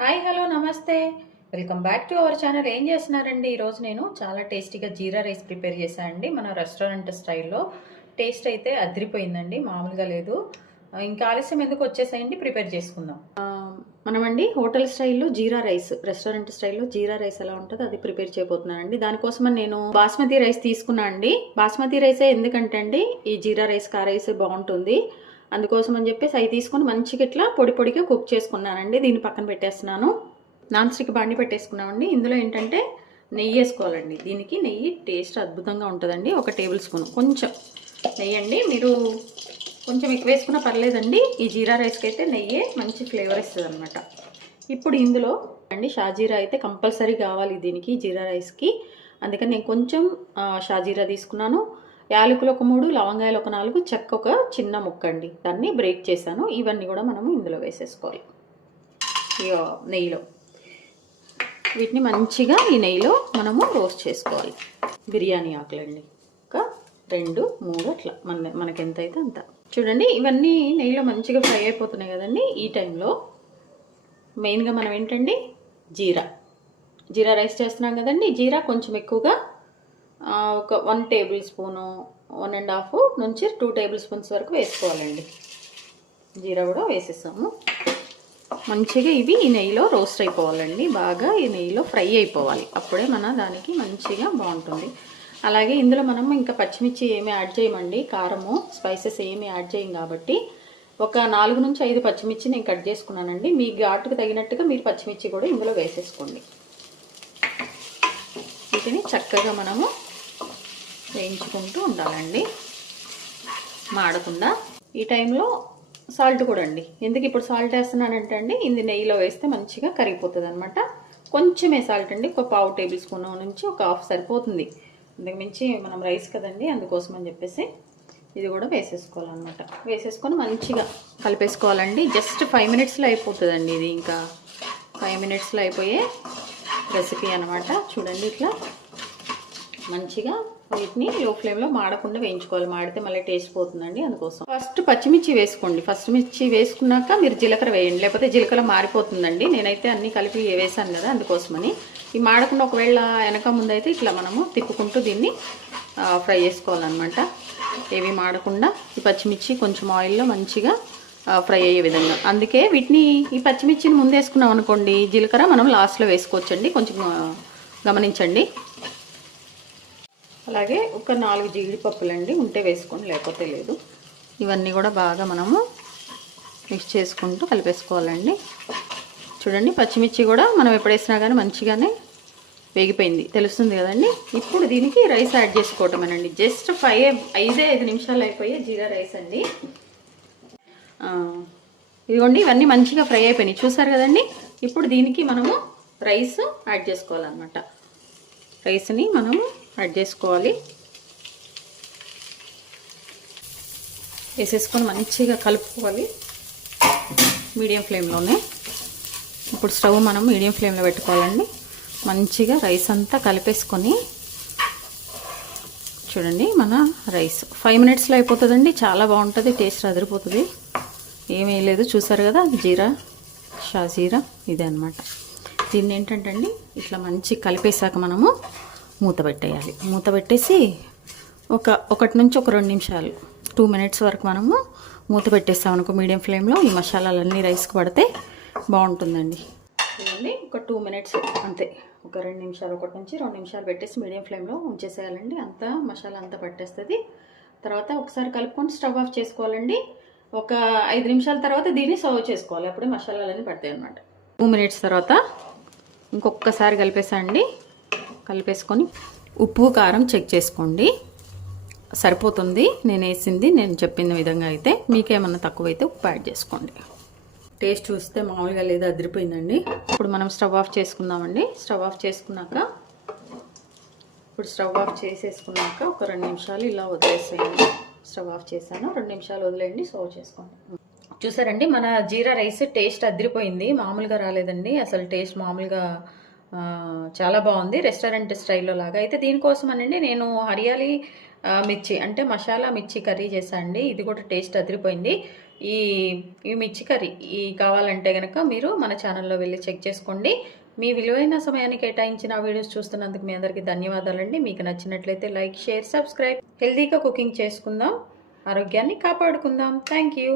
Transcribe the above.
Hi hello నమస్తే, welcome back to our channel. ఏం చేస్తున్నారండి? ఈరోజు నేను చాలా టేస్టీగా జీరా రైస్ ప్రిపేర్ చేశానండి. మన రెస్టారెంట్ స్టైల్లో. టేస్ట్ అయితే అదిరిపోయిందండి, మామూలుగా లేదు. ఇంకా ఆలస్యం ఎందుకు, వచ్చేసేయండి ప్రిపేర్ చేసుకుందాం. మనమండి హోటల్ స్టైల్లో జీరా రైస్, రెస్టారెంట్ స్టైల్లో జీరా రైస్ ఎలా ఉంటుందో అది ప్రిపేర్ చేయబోతున్నానండి. దానికోసం నేను బాస్మతి రైస్ తీసుకున్నా అండి. బాస్మతి రైసే ఎందుకంటే అండి ఈ జీరా రైస్ కా రైస్ బాగుంటుంది, అందుకోసం అని చెప్పేసి అవి తీసుకొని మంచిగా ఇట్లా పొడి పొడిగా కుక్ చేసుకున్నానండి. దీన్ని పక్కన పెట్టేస్తున్నాను. నాన్ స్టిక్ బాండి పెట్టేసుకున్నామండి. ఇందులో ఏంటంటే నెయ్యి వేసుకోవాలండి. దీనికి నెయ్యి టేస్ట్ అద్భుతంగా ఉంటుందండి. 1 టేబుల్ స్పూన్ కొంచెం నెయ్యి అండి. మీరు కొంచెం ఎక్కువ వేసుకున్నా పర్లేదండి. ఈ జీరా రైస్కి అయితే నెయ్యే మంచి ఫ్లేవర్ ఇస్తుంది అనమాట. ఇప్పుడు ఇందులో అండి షాజీరా అయితే కంపల్సరీ కావాలి దీనికి, జీరా రైస్కి. అందుకని నేను కొంచెం షాజీరా తీసుకున్నాను. యాలకులు ఒక 3, లవంగాయలు ఒక 4, చెక్క ఒక చిన్న ముక్క అండి. దాన్ని బ్రేక్ చేశాను. ఇవన్నీ కూడా మనము ఇందులో వేసేసుకోవాలి ఈ నెయ్యిలో. వీటిని మంచిగా ఈ నెయ్యిలో మనము రోస్ట్ చేసుకోవాలి. బిర్యానీ ఆకులండి ఒక 2, 3 అట్లా మనకి ఎంత అయితే అంత. చూడండి ఇవన్నీ నెయ్యిలో మంచిగా ఫ్రై అయిపోతున్నాయి కదండి. ఈ టైంలో మెయిన్గా మనం ఏంటండి జీరా రైస్ చేస్తున్నాం కదండి. జీరా కొంచెం ఎక్కువగా ఒక 1 టేబుల్ స్పూను, 1.5 నుంచి 2 టేబుల్ స్పూన్స్ వరకు వేసుకోవాలండి. జీరా కూడా వేసేసాము. మంచిగా ఇవి ఈ నెయ్యిలో రోస్ట్ అయిపోవాలండి. బాగా ఈ నెయ్యిలో ఫ్రై అయిపోవాలి, అప్పుడే మన దానికి మంచిగా బాగుంటుంది. అలాగే ఇందులో మనం ఇంకా పచ్చిమిర్చి ఏమి యాడ్ చేయమండి. కారము స్పైసెస్ ఏమి యాడ్ చేయం కాబట్టి ఒక 4 నుంచి 5 పచ్చిమిర్చి నేను కట్ చేసుకున్నానండి. మీ ఘాటుకు తగినట్టుగా మీరు పచ్చిమిర్చి కూడా ఇందులో వేసేసుకోండి. వీటిని చక్కగా మనము వేయించుకుంటూ ఉండాలండి, మాడకుండా. ఈ టైంలో సాల్ట్ కూడా అండి. ఎందుకు ఇప్పుడు సాల్ట్ వేస్తున్నానంటే అండి ఇది నెయ్యిలో వేస్తే మంచిగా కరిగిపోతుంది అనమాట. కొంచెమే సాల్ట్ అండి, ఒక 1/2 టేబుల్ స్పూన్ నుంచి ఒక 1/2 సరిపోతుంది. ఇంతకు మించి మనం రైస్ కదండి, అందుకోసం అని చెప్పేసి ఇది కూడా వేసేసుకోవాలన్నమాట. వేసేసుకొని మంచిగా కలిపేసుకోవాలండి. జస్ట్ 5 మినిట్స్లో అయిపోతుందండి ఇది. ఇంకా 5 మినిట్స్లో అయిపోయే రెసిపీ అనమాట. చూడండి ఇట్లా మంచిగా వీటిని లో ఫ్లేమ్లో మాడకుండా వేయించుకోవాలి. మాడితే మళ్ళీ టేస్ట్ పోతుందండి, అందుకోసం. ఫస్ట్ పచ్చిమిర్చి వేసుకోండి. ఫస్ట్ మిర్చి వేసుకున్నాక మీరు జీలకర్ర వేయండి, లేకపోతే జీలకర్ర మారిపోతుందండి. నేనైతే అన్ని కలిపి వేసాను కదా, అందుకోసమని. ఈ మాడకుండా ఒకవేళ వెనక ముందు అయితే ఇట్లా మనము తిప్పుకుంటూ దీన్ని ఫ్రై చేసుకోవాలన్నమాట. ఏవి మాడకుండా ఈ పచ్చిమిర్చి కొంచెం ఆయిల్లో మంచిగా ఫ్రై అయ్యే విధంగా. అందుకే వీటిని ఈ పచ్చిమిర్చిని ముందు వేసుకున్నాం అనుకోండి, జీలకర్ర మనం లాస్ట్లో వేసుకోవచ్చండి. కొంచెం గమనించండి. అలాగే ఒక 4 జీడిపప్పులండి, ఉంటే వేసుకోండి, లేకపోతే లేదు. ఇవన్నీ కూడా బాగా మనము మిక్స్ చేసుకుంటూ కలిపేసుకోవాలండి. చూడండి పచ్చిమిర్చి కూడా మనం ఎప్పుడు వేసినా కానీ మంచిగానే వేగిపోయింది, తెలుస్తుంది కదండి. ఇప్పుడు దీనికి రైస్ యాడ్ చేసుకోవటమేనండి. జస్ట్ 5 నిమిషాలు అయిపోయే జీరా రైస్ అండి. ఇదిగోండి ఇవన్నీ మంచిగా ఫ్రై అయిపోయినాయి, చూసారు కదండి. ఇప్పుడు దీనికి మనము రైస్ యాడ్ చేసుకోవాలన్నమాట. రైస్ని మనము యాడ్ చేసుకోవాలి. వేసేసుకొని మంచిగా కలుపుకోవాలి మీడియం ఫ్లేమ్లోనే. ఇప్పుడు స్టవ్ మనం మీడియం ఫ్లేమ్లో పెట్టుకోవాలండి. మంచిగా రైస్ అంతా కలిపేసుకొని చూడండి మన రైస్ 5 మినిట్స్లో అయిపోతుందండి. చాలా బాగుంటుంది, టేస్ట్ అదిరిపోతుంది. ఏమీ లేదు, చూసారు కదా షాజీరా ఇదే అనమాట. దీన్ని ఏంటంటే అండి ఇట్లా మంచి కలిపేసాక మనము మూత పెట్టేయాలి. మూత పెట్టేసి ఒక 1 నుంచి 2 నిమిషాలు 2 మినిట్స్ వరకు మనము మూత పెట్టేస్తాం అనుకో మీడియం ఫ్లేమ్లో. ఈ మసాలాలన్నీ రైస్కి పడితే బాగుంటుందండి. చూడండి ఒక 2 మినిట్స్ అంతే, ఒక 2 నిమిషాలు, 1 నుంచి 2 నిమిషాలు పెట్టేసి మీడియం ఫ్లేమ్లో ఉంచేసేయాలండి. అంతా మసాలా అంతా పట్టేస్తుంది. తర్వాత ఒకసారి కలుపుకొని స్టవ్ ఆఫ్ చేసుకోవాలండి. ఒక 5 నిమిషాల తర్వాత దీన్ని సర్వ్ చేసుకోవాలి, అప్పుడే మసాలాలన్నీ పడతాయి అన్నమాట. 2 మినిట్స్ తర్వాత ఇంకొకసారి కలిపేసండి. కలిపేసుకొని ఉప్పు కారం చెక్ చేసుకోండి, సరిపోతుంది. నేను చెప్పిన విధంగా అయితే. మీకేమన్నా తక్కువైతే ఉప్పు యాడ్ చేసుకోండి. టేస్ట్ చూస్తే మామూలుగా లేదు, అదిరిపోయిందండి. ఇప్పుడు మనం స్టవ్ ఆఫ్ చేసుకుందామండి. స్టవ్ ఆఫ్ చేసుకున్నాక ఒక 2 నిమిషాలు ఇలా వదిలేసేయండి. స్టవ్ ఆఫ్ చేశాను, 2 నిమిషాలు వదిలేయండి, సర్వ్ చేసుకోండి. చూసారండి మన జీరా రైస్ టేస్ట్ అదిరిపోయింది, మామూలుగా రాలేదండి అసలు. టేస్ట్ మామూలుగా చాలా బాగుంది, రెస్టారెంట్ స్టైల్లో లాగా. అయితే దీనికోసం అనండి నేను హరియాలి మిర్చి అంటే మసాలా మిర్చి కర్రీ చేశాను అండి. ఇది కూడా టేస్ట్ అదిరిపోయింది. ఈ ఈ మిర్చి కర్రీ కావాలంటే కనుక మీరు మన ఛానల్లో వెళ్ళి చెక్ చేసుకోండి. మీ విలువైన సమయాన్ని కేటాయించిన ఆ వీడియోస్ చూస్తున్నందుకు మీ అందరికీ ధన్యవాదాలండి. మీకు నచ్చినట్లయితే లైక్, షేర్, సబ్స్క్రైబ్. హెల్తీగా కుకింగ్ చేసుకుందాం, ఆరోగ్యాన్ని కాపాడుకుందాం. Thank you.